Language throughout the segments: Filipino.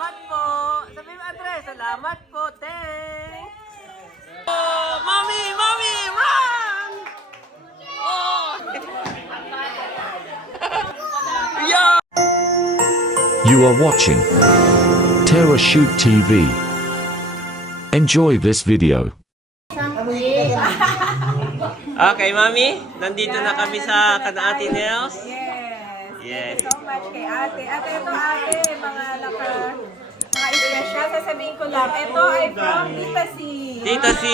Salamat po. Sabi mo, Andres, salamat po. Thanks. Oh, Mommy! Mommy! Run! Oh! Yeah! You are watching Terra Shoot TV. Enjoy this video. Okay, Mami. Nandito na kami sa Ate Nels. Yes. Thank you so much kay ate. Ate, ito ate, mga special. Sasabihin ko lang, ito ay from Tita C. Tita C.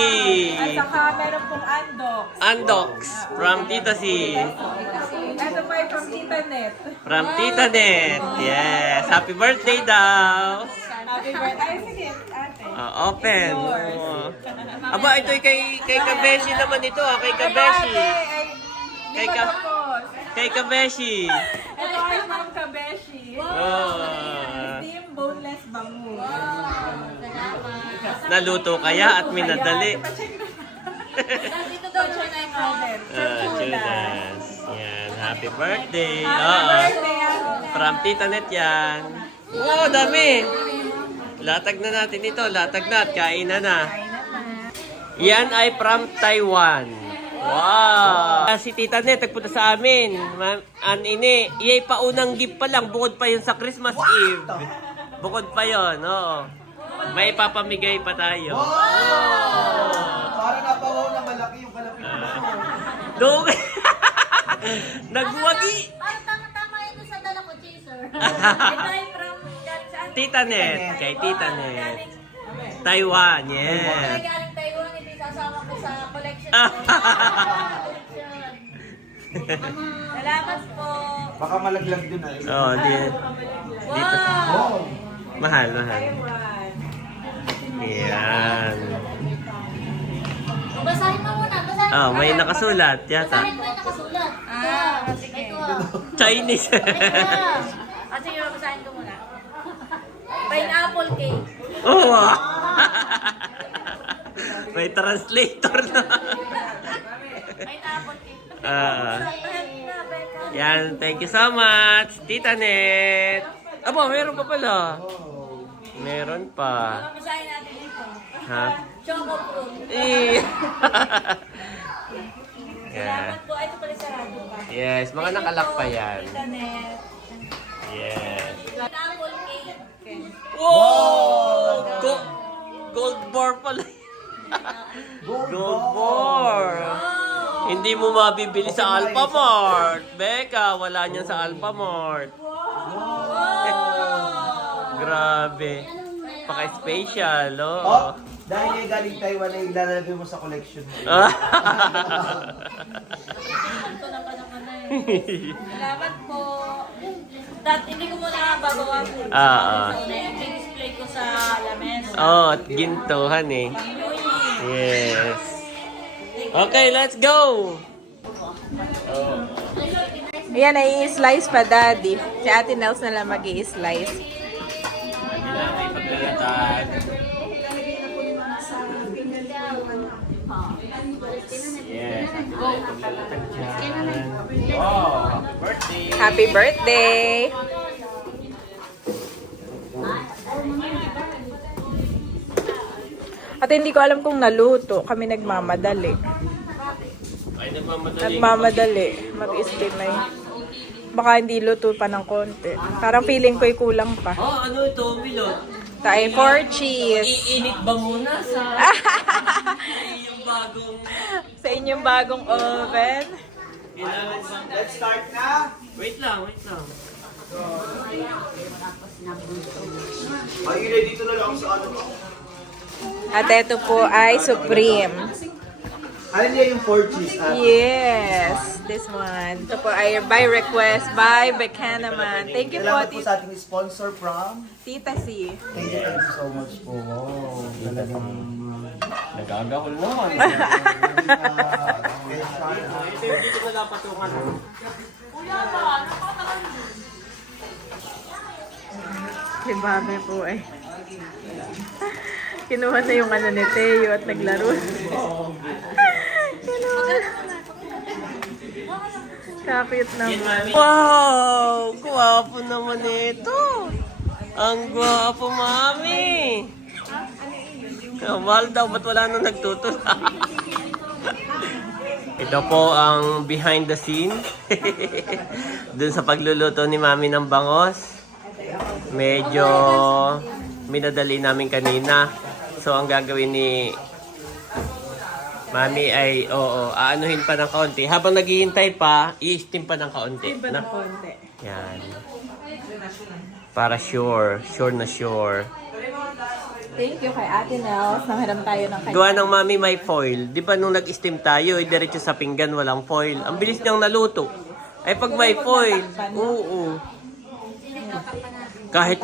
At saka meron pong Andox. Andox from Tita C. Ito pa ay from Tita Net. From Tita Net. Yes. Happy birthday daw. Happy birthday. Ay, sige, ate. Open. Oh. Aba, ito ay kay Kabeshi naman ito. Kay Ito Kabeshi. ate, ay di Kay pa Ka- tapos. Kay Kabeshi. Ito ay from Kabeshi. Oh. Steam boneless bangus. Naluto kaya at minadali. Dito daw siya na yung order. Chulas. Yan. Happy birthday. Happy Oo. birthday, ate. From Tita Net yan. Oh, dami. Latag na natin ito. Latag na at kainan na. Yan ay from Taiwan. Wow! Si Tita Net, nagpunta sa amin. Ini, iyay pa unang gift pa lang. Bukod pa yun sa Christmas Eve. Bukod pa yun, oo. May papamigay pa tayo. Parang napawaw na malaki yung kalapit mo. Dog! Nagwagi! Tama yun sa dala ko, chaser. Ito ay from Tita Net, kay Tita Net. Taiwan, yes. galing Taiwan, hindi sasama ko sa collection. Salamat po. Baka malaglag dun ah. Oh, dito. Wow! Mahal, mahal. Yan. Basahin mo muna. Basahin Oh, mo may muna. nakasulat yata. Basahin mo yung nakasulat. sige. Ito. Chinese. Sige, basahin ko muna. Pineapple cake. Oh, wow. May translator na. Pineapple cake. Yan, thank you so much, Tita Net. Aba, meron pa pala. Meron pa. Basahin natin ito. Ha? Choco fruit. Eh. Yeah. Salamat po. Ay, ito pala sa radyo pa. Yes, mga nakalak pa yan. Internet. Yes. Pineapple cake. Wow! Gold bar pala. Gold bar. Hindi mo mabibili sa Alphamart. Becca, wala niyan sa Alphamart. Grabe. Paka-special, oh. Oh, dahil yung galing Taiwan ay ilalagay mo sa collection mo. Salamat po. Hindi ko muna babawasan. I-display ko sa lamesa. Oh, at gintuhan eh. Yes. Okay, let's go! Ayan, i-slice pa, Daddy. Si Ate Nels na lang mag-i-slice. Hindi na may paglalatag. Yes, paglalatag dyan. Oh, happy birthday! Happy birthday! At hindi ko alam kung naluto. Kami nagmamadali. Ay, nagmamadali. Nagmamadali. Mag-estimate. Baka hindi luto pa ng konti. Parang feeling ko'y kulang pa. Oh, ano ito, Milot? Tayo 4 cheese. Iinit ba muna sa yung bagong... Sa inyong bagong oven. Kailangan ba? Let's start na! Wait lang, wait lang. Ay, yun dito na lang sa ano. At ito po ay Supreme. Ano niya yung 4 cheese? Yes, this one. Ito po ay by request by Becca naman. Thank you po, Salamat po Tita, sa ating sponsor from... Tita C. Thank you so much po. Wow, talagang... Nagagahol naman. Dito na dapat yung ano. Si Bobby po ay kinuha na yung ano ni Teo at naglaro. Kinuha. Kapit naman. Wow! Guwapo naman ito. Ang gwapo, Mami. Mahal daw, ba't wala nang nagtutulak? Ito po ang behind the scene. Dun sa pagluluto ni Mami ng bangos. Medyo minadali namin kanina. So ang gagawin ni Mami ay, aanuhin pa ng kaunti. Habang naghihintay pa, i-steam pa ng kaunti. Iba na konti. Yan. Para sure. Sure na sure. Thank you kay Ate Nels. Nanghiram tayo ng kanya. Gawa ng Mami may foil. Di ba nung nag-steam tayo, diretso sa pinggan, walang foil. Ang bilis niyang naluto. Ay pag may foil, oo. Kahit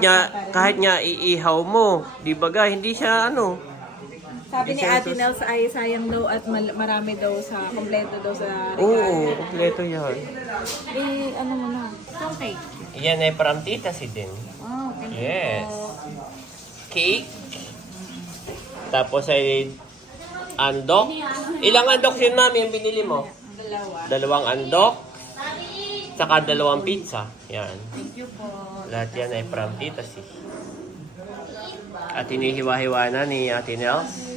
niya iihaw mo, di ba ga, hindi siya ano. Sabi ni Ate Nels ay sayang daw at marami daw sa, kompleto daw sa Oo, kompleto yan. Eh, ano mo na? Itong cake. Yan ay from Tita si din. Oh, thank you Yes. po. Cake. Tapos ay andok. Ilang andok yun, Mami, yung binili mo? Dalawang andok. Saka 2 pizza. Yan. Thank you po. Lahat yan ay from Tita si. At hinihiwa-hiwa na ni Ate Nels.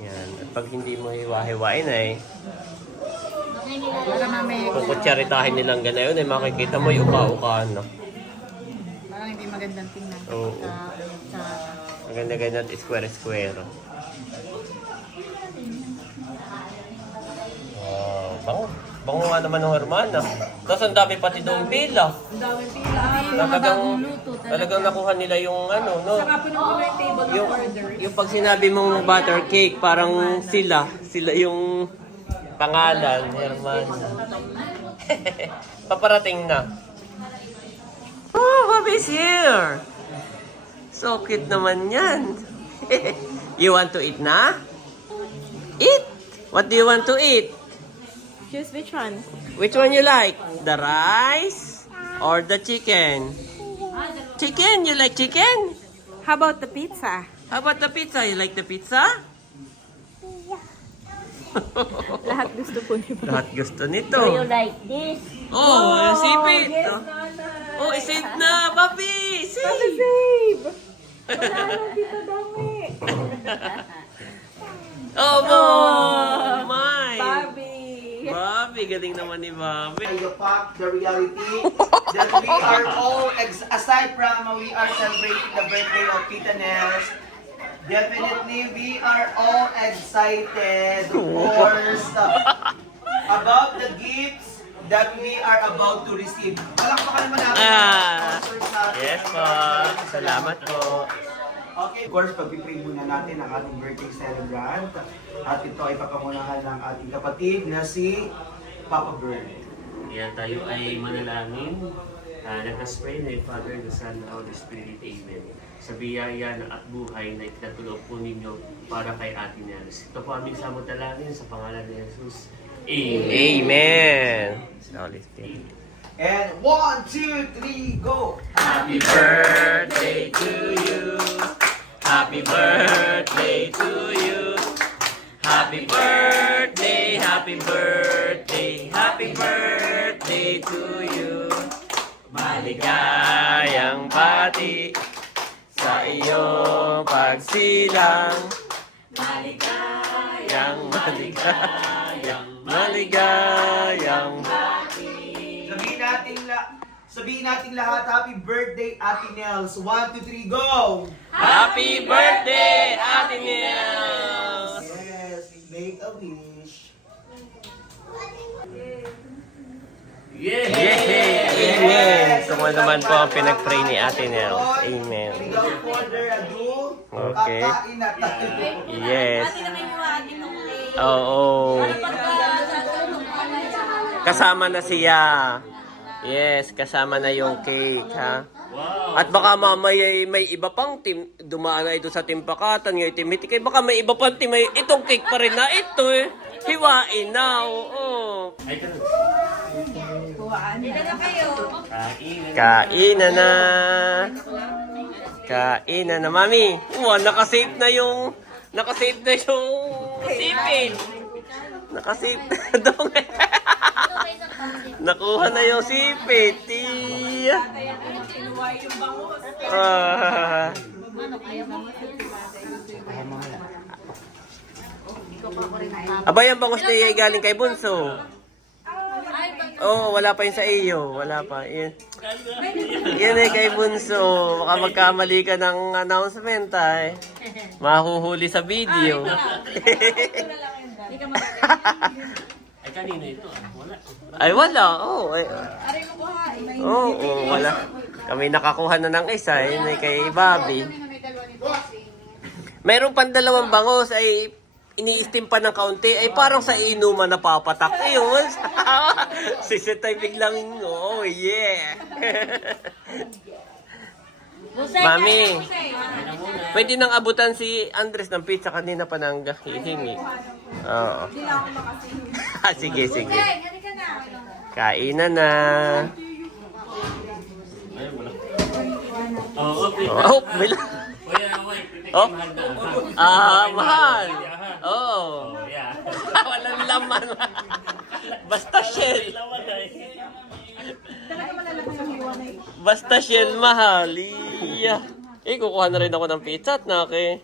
Yan. At pag hindi mo hiwa-hiwain ay Para mamaya, kukutsaritahin nilang ganayon ay makikita mo yung uka-ukaan. No? parang hindi magandang tingnan. Oo. Ang ganda-ganda at square-square. Bango. Bango nga naman ng Hermana. Tapos ang dami pati doon pila. Ang daming pila. Talagang nakuha nila yung ano, no? Saka puno-puno yung table ng Yung, order. yung pag sinabi mong butter cake, parang sila yung pangalan, Hermana. Paparating na. Oh, Bobby's here! So cute naman yan. You want to eat na? Eat! What do you want to eat? Choose which one? Which one you like? The rice or the chicken? Chicken? You like chicken? How about the pizza? How about the pizza? You like the pizza? Lahat gusto po ni Papa. Lahat gusto nito. like this? Oh, sipit. Yes, Oh, isip na, papi. Papa Save. Save! Wala nang dito dami. Oh, boy. My. Bobby! Bobby, galing naman ni Bobby. The fact, the reality, that we are all, aside from we are celebrating the birthday of Tita Nels, definitely we are all excited, of course, about the gifts that we are about to receive. Palakpakan naman natin. Yes po. Salamat po. Okay, of course, pag-pray muna natin ang ating birthday celebrant. At ito ay papangunahan ng ating kapatid na si Papa Bird. Yan, tayo ay manalangin. Nagka-spray na yung Father, the Son, the Holy Spirit. Amen. Sa biyaya at buhay na itatulog po ninyo para kay Ate Nels. Ito po aming samantalangin sa pangalan ni Jesus. Amen. Amen. Sa Holy Spirit. And 1, 2, 3, go! Happy birthday to you. Happy birthday to you. Happy birthday, happy birthday, happy birthday to you. Maligayang pati sa iyong pagsilang. Maligayang Sabihin natin lahat, happy birthday, Ate Nels. 1, 2, 3, go! Happy birthday, Ate Nels! Yes, make a wish. Yay! Amen! So kung naman po ang pinag-pray ni Ate Nels. Amen. Without further ado, Okay. kakain na tayo. Yes. Ate na kayo ate nung cake. Oo. Kasama na siya. Yes, kasama na yung cake, ha? At baka mamaya may iba pang team, dumaan na ito sa timpakatan, ngayon timiti kay baka may iba pang team, itong cake pa rin na ito eh. Hiwain na, oo. Kainan na. Kainan na, Mami. Nakasave na yung sipin. Nakasip na daw. Nakuha na yung sipit. Tiya. Kaya kung kinuha yung bangus. Ah. Abay, ang bangus na yung galing kay Bunso. Oh, wala pa yun sa iyo. Wala pa. Yan eh kay Bunso. Baka magkamali ka ng announcement ay. Mahuhuli sa video. Hindi ka magagaling. Ay, kanina ito. Wala. Ay, wala. Oh, ay. Aray mo kuha. Wala. Kami nakakuha na ng isa. Yun ay kay Bobby. Mayroon pang dalawang bangus ay ini-steam pa ng kaunti. Ay parang sa inuman napapatak. Ayun. Sisitay biglang, oh yeah. Mami, pwede nang abutan si Andres ng pizza. Kanina pa nang hihingi. Oo. Hindi na ako makasing. Sige, sige. Kainan na. Oh, bila. Oh. Mahal. Oh. Walang laman. Basta shell. Talaga malalaman yung iwanay. Basta shell mahal. Iya. Kukuha na rin ako ng pizza at naki.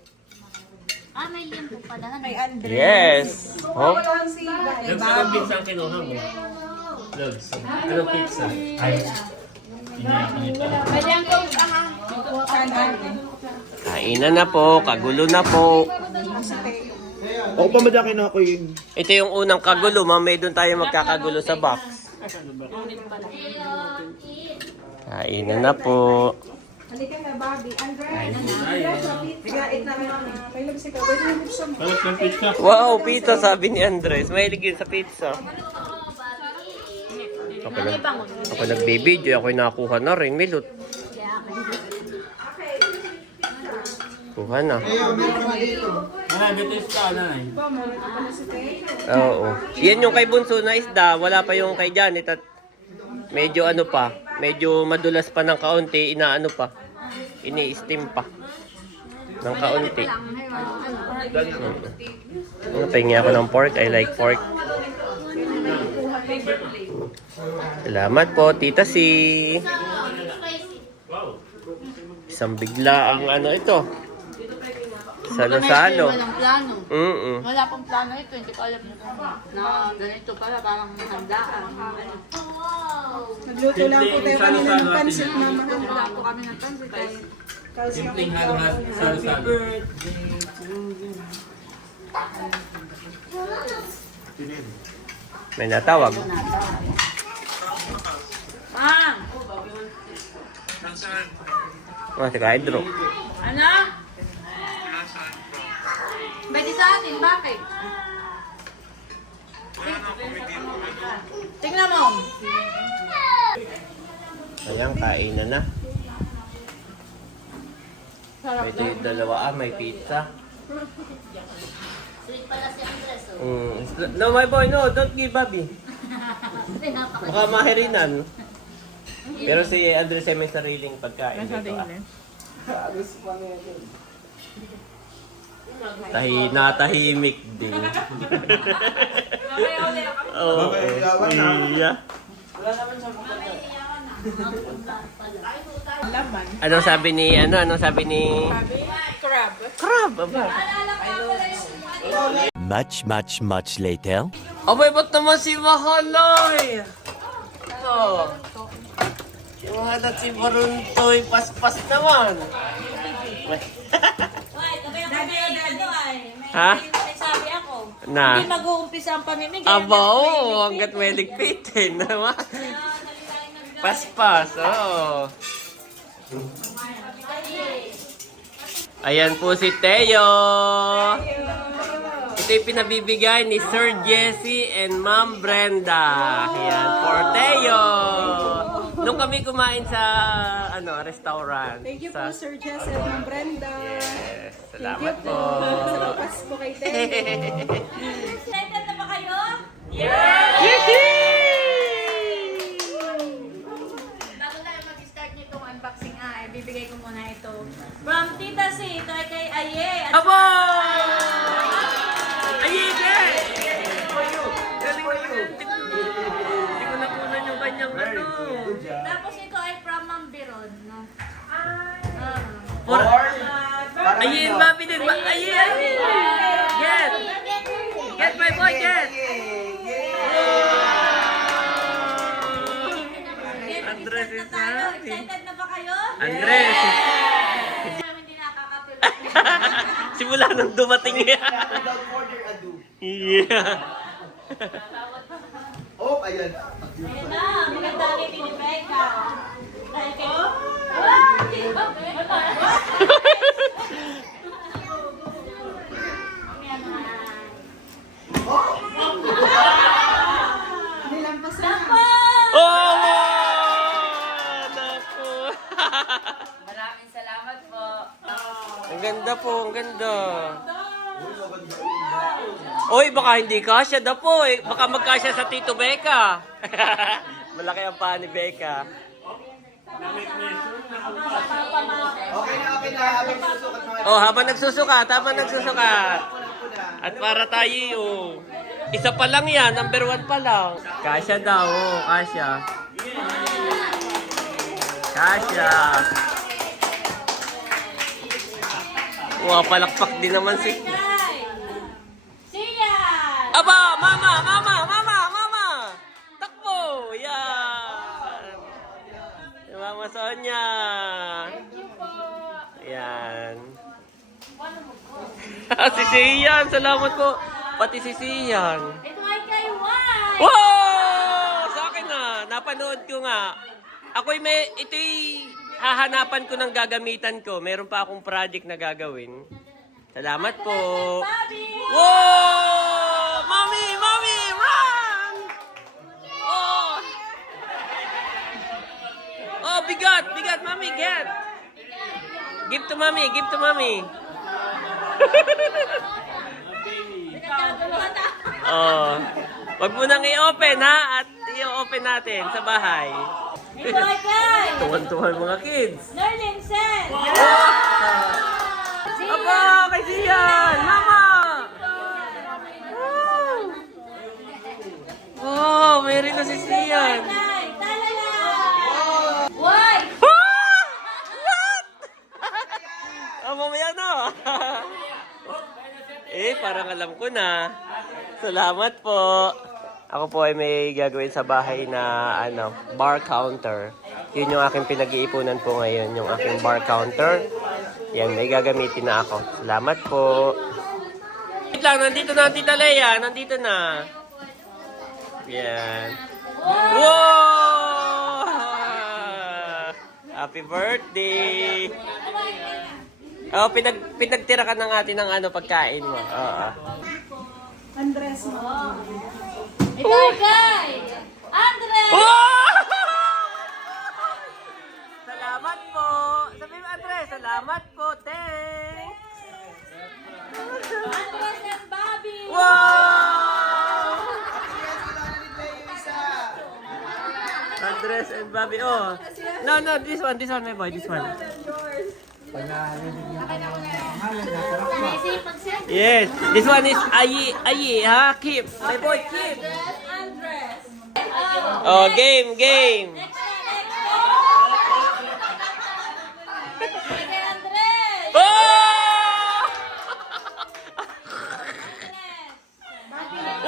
May limbo pala. Kay Andre. Yes. Oh. Wala ang siba. Anong pizza ang kinuha mo? Logs. Anong pizza? Pwede ang kong Kainan na po. Kagulo na po. Ako pa madaki na ako yun. Ito yung unang kagulo. Mamaya doon tayo magkakagulo sa box. Kainan na po. Halika na, Bobby. Andre. Bigait na naman. Kailan si Kawin yung gusto mo? Wow, pizza sabi ni Andres. Mahilig yun sa pizza. Ako nagbibideo. Ako'y nakakuha na rin. Milot. Kuha na. Oo. Yan yung kay Bunso na isda. Wala pa yung kay Janet at medyo ano pa. Medyo madulas pa ng kaunti. Inaano pa. Ini-steam pa. Ng kaunti. Napahingi ako ng pork. I like pork. Salamat po, Tita C. Isang bigla ang ano ito. Salo-salo. Walang plano. Mm-mm. Wala pong plano ito. Hindi ko alam na ganito pala. Parang handaan. Nagluto lang po tayo kanina ng pansit na mahal. Wala po kami ng pansit. Simpleng halo-halo. Happy birthday. May natawag. Ma'am! Si Kaidro. Ano? Pwede sa atin, bakit? Tingnan mo. Ayan, kainan na. Ito yung dalawa. May pizza. Sweet pala si Andres. No, my boy, no. Don't give Bobby. Baka mahirinan. Pero si Andres ay may sariling pagkain. Dito, natahimik din. Oo. Iya. Laman. Anong sabi ni Anong sabi ni Crab. Crab? Aba. Much later. Abay, ba't naman si Mahaloy? Ito. Si Mahal at si Baruntoy, paspas naman. Ha? Sabi ako. Na? Hindi mag-uumpisa ang pamimigay. Aba, oo. Hanggat may ligpitin. Paspas, oo. Ayan po si Teo. Ito yung pinabibigay ni Sir Jesse and Ma'am Brenda. Ayan, for Teo. Nung kami kumain sa restaurant. Thank you sa... po, Sir Jess at Ma'am Brenda. Yes, salamat po. Sa Pasko kay Teo. Excited na ba kayo? Bago tayo mag-start nitong unboxing, bibigay ko muna ito. From Tita C, ito ay kay Aye. At Abo! Ayige! ano. Good job. Tapos ito ay from Mambiron. No? For, Parang ayun, ano? mami din. Ayun. Get. Get my boy, get. Andres is happy. Excited na ba kayo? Andres. Hindi nakakapil. Simula nung dumating yan. Without further ado. Yeah. Oh, ayan. Ayun na, maganda rin ni Becca. Dahil kayo. Oh! Naku. Maraming salamat po. Ang ganda po, ang ganda. Oy, baka hindi kasya da po eh. Baka magkasya sa Tito Becca. Malaki ang paa ni Becca. Okay na. Habang susukat mga Oh, habang nagsusukat. At para tayo, oh. Isa pa lang yan, number 1 pa lang. Kasya daw, oh, kasya. Kasya. Wow, palakpak din naman si... Siya! Aba, mama! Takbo! Yan! Si Mama Sonia! Yan. Si Sian, salamat po. Pati si Sian. Ito ay kay White! Wow! Sa akin na, napanood ko nga. Ito'y hahanapan ko ng gagamitan ko. Meron pa akong project na gagawin. Salamat po. Bobby! Wow! Mommy! Run! Oh! Oh, bigat! Mommy, get! Give to mommy. Oh. Wag mo nang i-open ha, at i-open natin sa bahay. Ito ay kay Tuwan-tuwan mga kids. Nerlin Sen! Aba, kay Sian! Mama! Oh, meron na si Sian. Kay Talala! White! What? Oh, mamaya na. Parang alam ko na. Salamat po. Ako po ay may gagawin sa bahay na bar counter. Yun yung aking pinag-iipunan po ngayon, yung aking bar counter. Yan, may gagamitin na ako. Salamat po. Wait lang, nandito na ang Tita Lea. Nandito na. Yan. Wow! Happy birthday! Oh, pinagtira ka na natin ng pagkain mo. Oo. Andres mo. Ito ay kay Andres! Wow! Salamat po. Sabi mo, Andres, salamat po. Thanks. Andres and Bobby! Wow! Andres and Bobby. Oh. No, this one, my boy, this one. Naisipag siya. Yes, this one is Ayi, ha? Kip. My boy, Kip. Andres! Oh, game. Next kay Andres! Oh!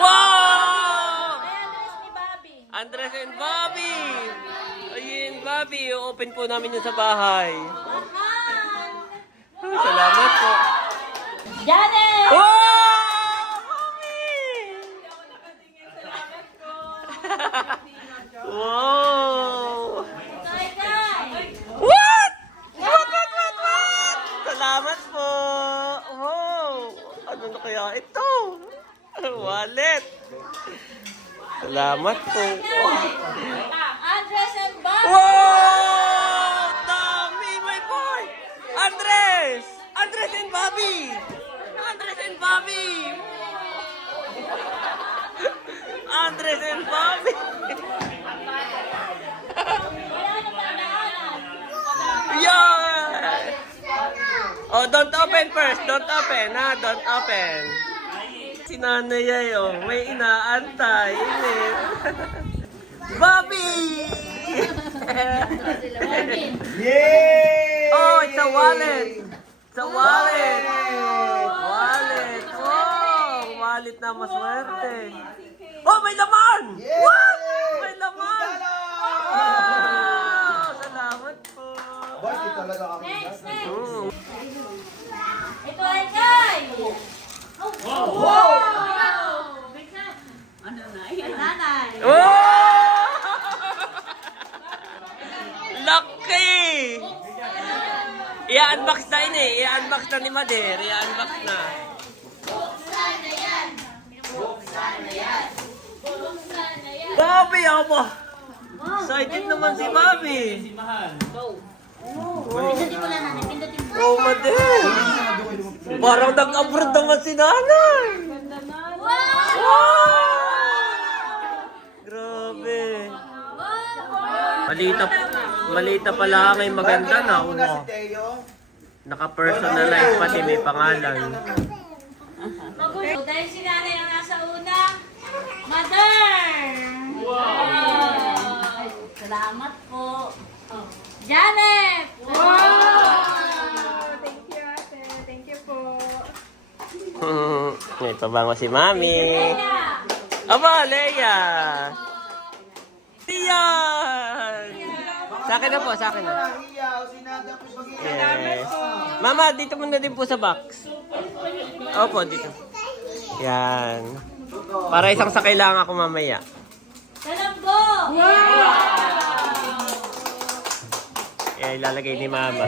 Wow! Kay Andres ni Bobby. Andres and Bobby. Ayun, Bobby. Open po namin yun sa bahay. Salamat po. Janet! Wow! Mami! Wow! Ito ay kay What? Salamat po. Wow! Ano na kaya ito? Wallet. Salamat po. Andres and Bobby! Wow! Dami, my boy! Andres! Andres and Bobby! Andres and Bobby! Andres and Bobby! Yeah! Oh, don't open first. Don't open, ha? Don't open. Si Nanay ay, oh, may inaantay. Init. Bobby! Yay! Oh, it's a wallet. It's a wallet. Wallet. Oh, wallet na maswerte. Oh, may laman! Yay! What? May laman! $2. Wow! Salamat po. Boy, di talaga kami. Next, next. Mm. Ito ay kay. Wow! Ano na? Nanay. Oh! Lucky! I-unbox na yun eh. I-unbox na ni Mader. I-unbox na. Bobby, ako! Excited naman si Bobby. Pindutin mo lang nanay. Pindutin mo. Oh, Mader! Parang nag-abroad naman si nanay. Wow! Grabe. Malita pala may maganda na. Una si Oh. Teo. Naka-personalize pati may pangalan. So, dahil si nanay ang nasa una, Mother! Wow! Salamat po. Janet! Thank you, ate. Thank you po. May pabango si Mami. Leia! Aba, Leia! Iyan! Sa akin na po, sa akin na. Hiyaw, sinaga po pag Yes. Mama, dito muna din po sa box. Opo, dito. Yan. Para isang sakay lang ako mamaya. Talanggo! Yan, ilalagay ni Mama.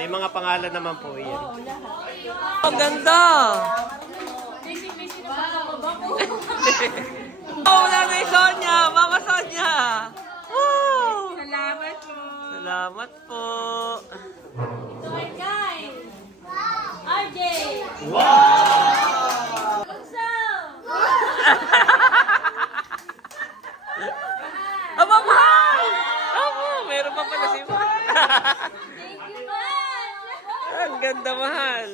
May mga pangalan naman po yan. Ang ganda! Busy-busy na sa ko. Oh, Nanay Sonia! Mama Sonia! Wow! Salamat po. Salamat po. Ito ay kay RJ! Bunso! Aba, mahal! Aba, meron pa pala si Mahal. Thank you much! Ang ganda, mahal.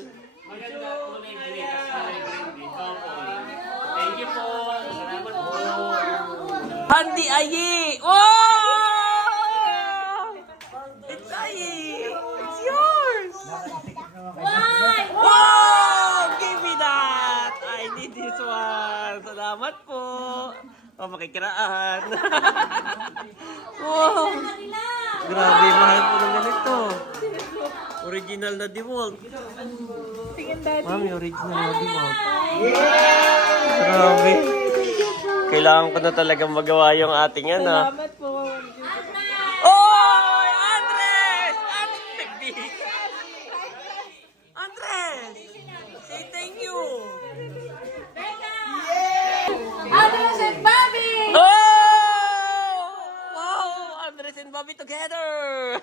Handi Ayi! Wow! It's Ayi! It's yours! Why? Wow! Give me that! I need this one. Salamat po. O, makikiraan. Wow! Kanila! Grabe, mahal po ng ganito. Original na DeWalt. Tingin dati. Mami, original na DeWalt. Grabe. Kailangan ko na talagang magawa yung ating ano. Salamat po. Oh! Andres! Andres! Andres! Say thank you! Andres and Bobby! Oh! Wow! Andres and Bobby together!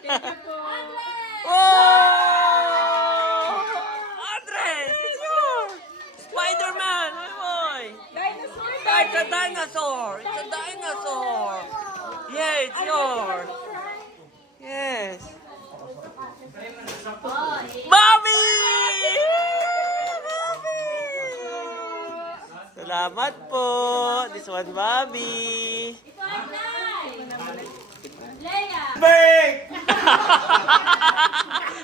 Oh! Andres! It's yours! Spider-Man! My boy! Dinosaur. It's a dinosaur! It's a dinosaur! Yeah, it's yours! Yes! Bobby! Bobby! Salamat po! This one, Bobby! Ito ay kay Leia! Bake!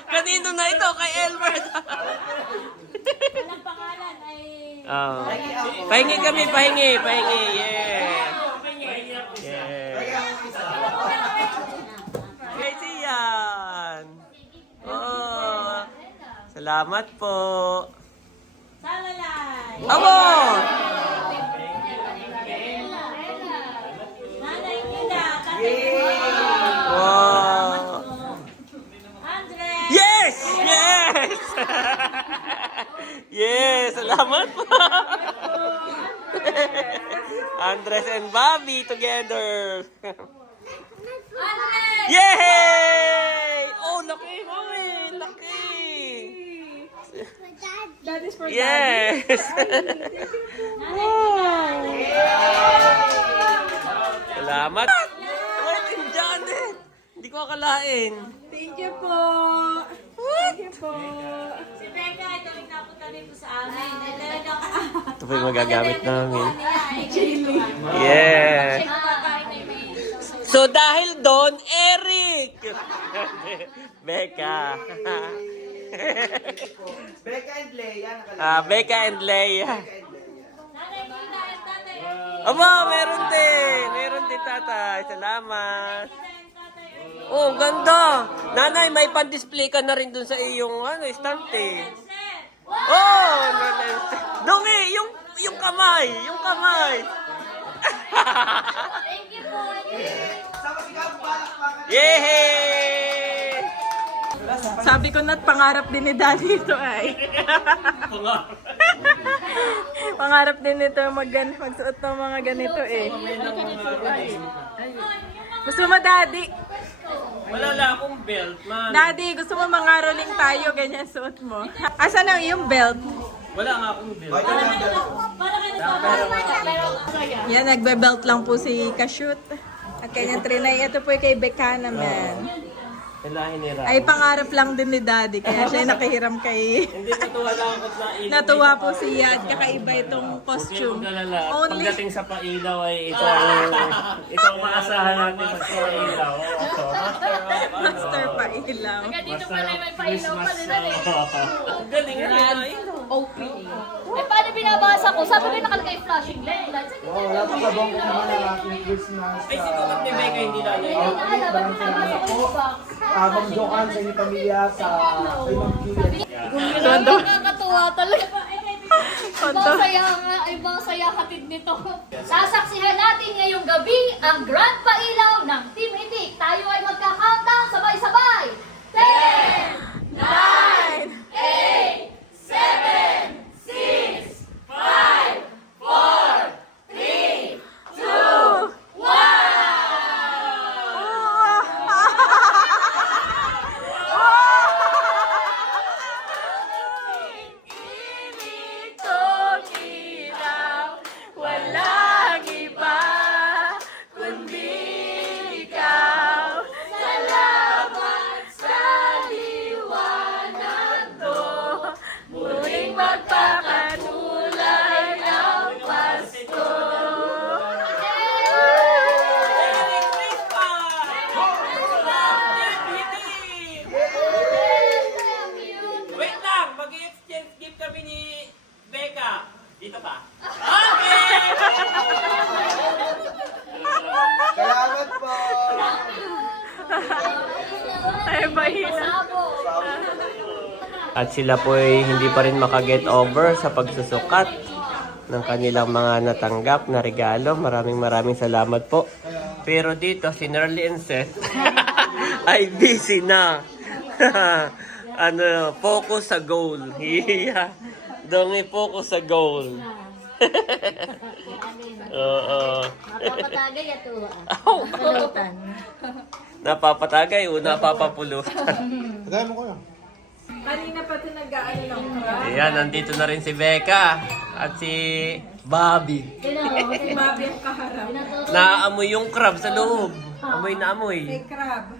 Kanino na ito? Kay Elbert! Walang pangalan ay... Oh. Pahingi kami, pahingi, pahingi. Yeah. Yeah. Okay, siyan. Oh. Salamat po. Salalay! Amo! Nanay Nina! Tatay Nina! Wow. Andres! Yes! Yes! Yes! Salamat po. Andres and Bobby together. Andres! Yay! Oh, laki, mami! Laki! That is for Yes! Salamat! Martin Janet! Hindi ko ko akalain. Thank you po. Thank you po. Si Becca, ito yung napunta dito sa amin. Talagang Ito po yung magagamit namin. Chili. Yeah. kumakain na may So dahil doon, Eric! Becca. Becca and Leia, nakalagay. Becca and Leia. Nanay, kita and tatay. Aba, meron din. Meron din, tatay. Salamat. Oh, ganda. Nanay, may pan-display ka na rin dun sa iyong estante. Oh, nanay. Dungi, yung kamay. Yung kamay. Thank you po. Sama si Gab, palakpakan. Yay! Sabi ko na't pangarap din ni Daddy ito ay. Pangarap din nito magsuot ng mga ganito eh. Gusto mo, Daddy? Wala lang akong belt, man. Daddy, gusto mo mangaroling tayo, ganyan suot mo. Asan ang iyong belt? Wala nga akong belt. Para kayo pero Yan, nagbe-belt lang po si Kashoot. At kanyang trinay. Ito po kay Becca naman. Kailangan nira. Ay, pangarap lang din ni Daddy. Kaya siya nakihiram kay... Hindi natuwa lang ako sa ilaw. Natuwa po siya at kakaiba itong costume. Only... Pagdating sa pailaw ay ito ang maasahan natin sa pailaw. Master pa ilaw. dito pala may pailaw pa nila eh. Ang galing nga. Eh, paano binabasa ko? Sabi ko nakalagay flashing light. Wala pa kabang naman ang aking Christmas. Ay, si Kukat ni Becca hindi lalo yun. Ba't binabasa ko yung box? Ma'am Jokan sa inyong pamilya sa Imam Kiyan. Nakakatuwa talaga. Ibang saya nga, ibang saya hatid nito. Sasaksihan natin ngayong gabi ang grand pailaw ng Team Itik. Tayo ay magka-countdown sabay-sabay. 10, 9, 8, 7, 6, 5, 4, 3, 2, 1. Walang iba kundi ikaw. Salamat sa liwanag to. Muling magpakatulay ng Pasko. Wait lang, mag-exchange gift kami ni Becca. Dito pa. Salamat po. Ay, mahina. At sila po ay hindi pa rin makaget over sa pagsusukat ng kanilang mga natanggap na regalo. Maraming salamat po. Pero dito, si Nerly and Seth ay busy na. Focus sa goal. Yeah. Dongi focus sa goal. Oo. Napapatagay at uwa. Napapatagay o napapapulutan. Kanina pa ito nag-aano ng crab. Ayan, nandito na rin si Becca at si Bobby. Si Bobby ang kaharap. Naamoy yung crab sa loob. Amoy na amoy. May crab.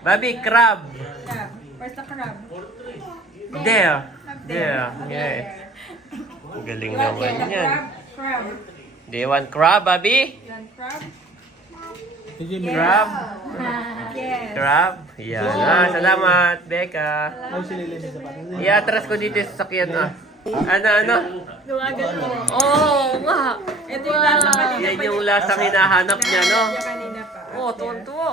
Bobby, crab. Crab. Where's the crab? There. There. Yeah. Ang galing naman The yan. crab. Do you want crab, Bobby? You want crab? Crab? Yes. Crab? Yan. Salamat, Becca. Iatras ko dito sa sakyan. Ano? Oo, nga. Ito yung lasa kanina Yan pa. yung lasang hinahanap niya, no? Yung kanina pa. Oh, tuwan-tuwa.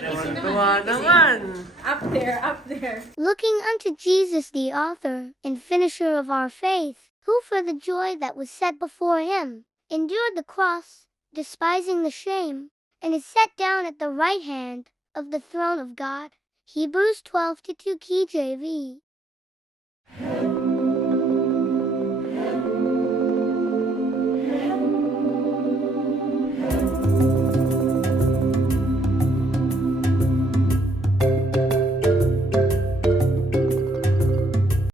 Tuwan-tuwa naman. Up there, up there. Looking unto Jesus, the author and finisher of our faith, who for the joy that was set before him endured the cross, despising the shame, and is set down at the right hand of the throne of God. Hebrews 12:2 KJV.